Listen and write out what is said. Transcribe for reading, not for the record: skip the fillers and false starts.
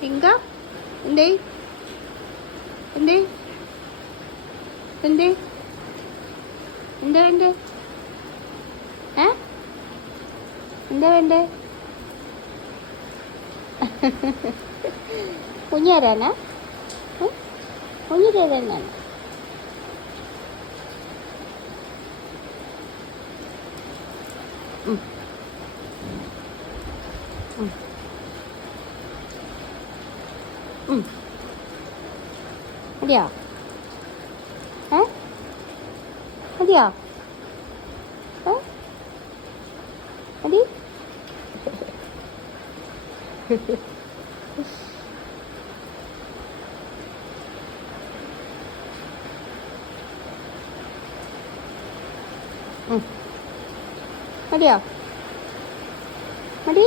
പിങ്ക എന്തേ എന്തേ എന്തേ എന്താ വേണ്ടേ? എന്താ വേണ്ടേ? കുഞ്ഞു തരാനാ? കുഞ്ഞു തരാനാണ്. മതിയോ? മതിയോ? മതി. മതിയോ? മതി.